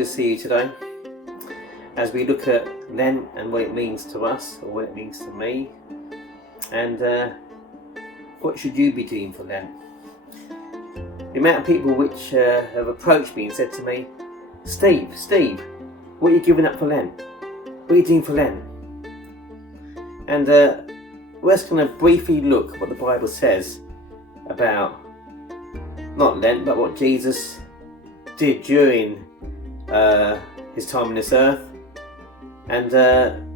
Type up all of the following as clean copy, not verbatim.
to see you today as we look at Lent and what it means to us, or what it means to me, and what should you be doing for Lent. The amount of people which have approached me and said to me, Steve, what are you giving up for Lent? What are you doing for Lent? And we're just going to briefly look at what the Bible says about, not Lent, but what Jesus did during his time on this earth. And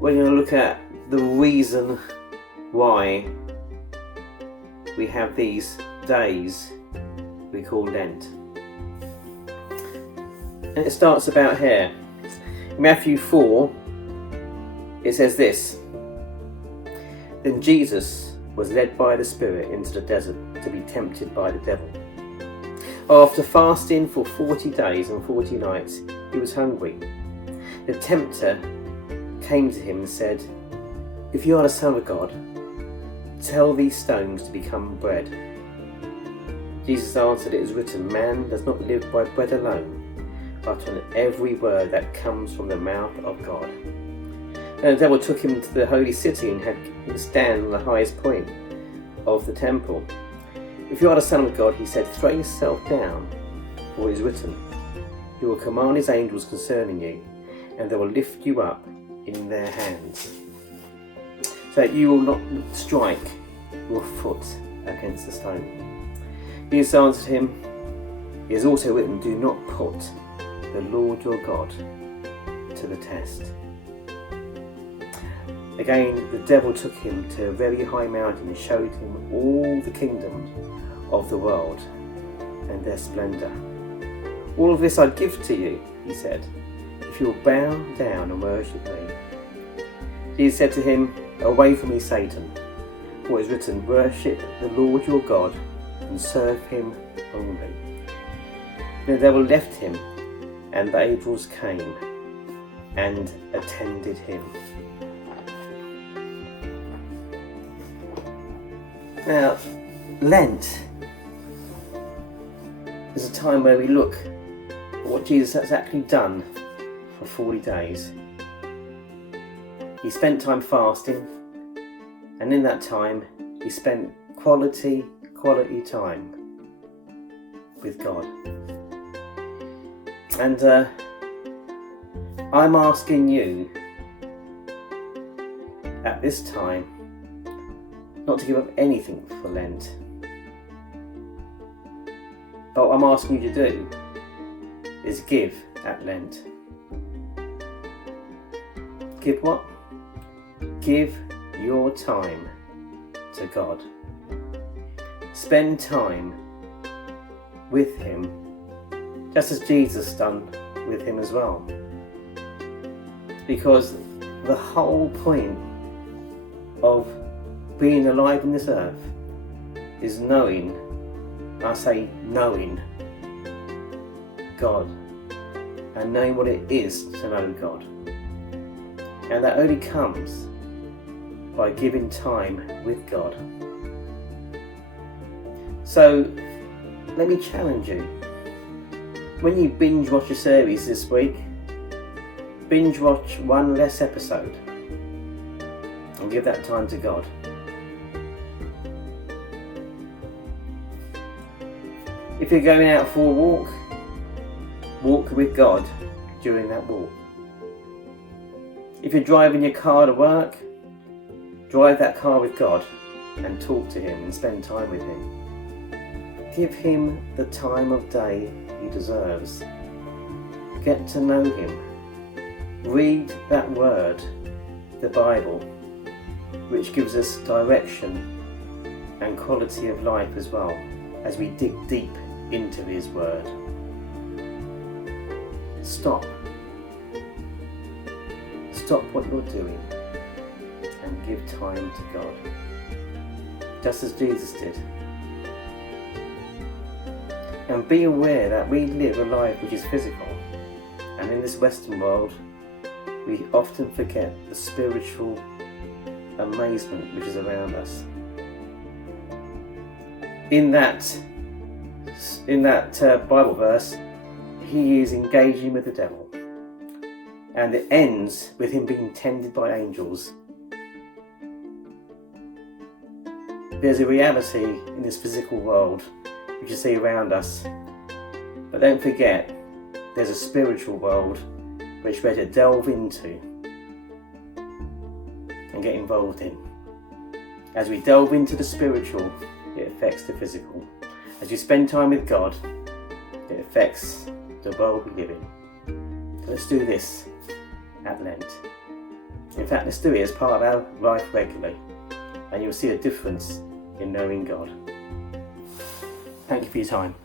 we're going to look at the reason why we have these days we call Lent. And it starts about here. In Matthew 4, it says this: Then Jesus was led by the Spirit into the desert to be tempted by the devil. After fasting for 40 days and 40 nights, he was hungry. The tempter came to him and said, If you are the Son of God, tell these stones to become bread. Jesus answered, It is written, Man does not live by bread alone, but on every word that comes from the mouth of God. And the devil took him to the holy city and had him stand on the highest point of the temple. If you are the Son of God, he said, throw yourself down, for it is written, He will command his angels concerning you, and they will lift you up in their hands, so that you will not strike your foot against the stone. Jesus answered him, It is also written, Do not put the Lord your God to the test. Again, the devil took him to a very high mountain and showed him all the kingdoms of the world and their splendour. All of this I'd give to you, he said, if you will bow down and worship me. Jesus said to him, Away from me, Satan. For it is written, Worship the Lord your God and serve him only. The devil left him, and the angels came and attended him. Now, Lent is a time where we look at what Jesus has actually done for 40 days. He spent time fasting, and in that time he spent quality time with God. And I'm asking you at this time not to give up anything for Lent. But what I'm asking you to do is give at Lent. Give what? Give your time to God. Spend time with him, just as Jesus done with him as well. Because the whole point of being alive on this earth is knowing, I say knowing, God, and knowing what it is to know God. And that only comes by giving time with God. So let me challenge you. When you binge watch a series this week, binge watch one less episode and give that time to God. If you're going out for a walk, walk with God during that walk. If you're driving your car to work, drive that car with God and talk to him and spend time with him. Give him the time of day he deserves. Get to know him. Read that word, the Bible, which gives us direction and quality of life as well as we dig deep into his word. Stop what you're doing and give time to God, just as Jesus did. And be aware that we live a life which is physical, and in this Western world we often forget the spiritual amazement which is around us. In that Bible verse, he is engaging with the devil. and it ends with him being tended by angels. There's a reality in this physical world which you see around us, but don't forget there's a spiritual world which we're to delve into and get involved in. As we delve into the spiritual, it affects the physical. As you spend time with God, it affects the world we live in. So let's do this at Lent. In fact, let's do it as part of our life regularly, and you'll see a difference in knowing God. Thank you for your time.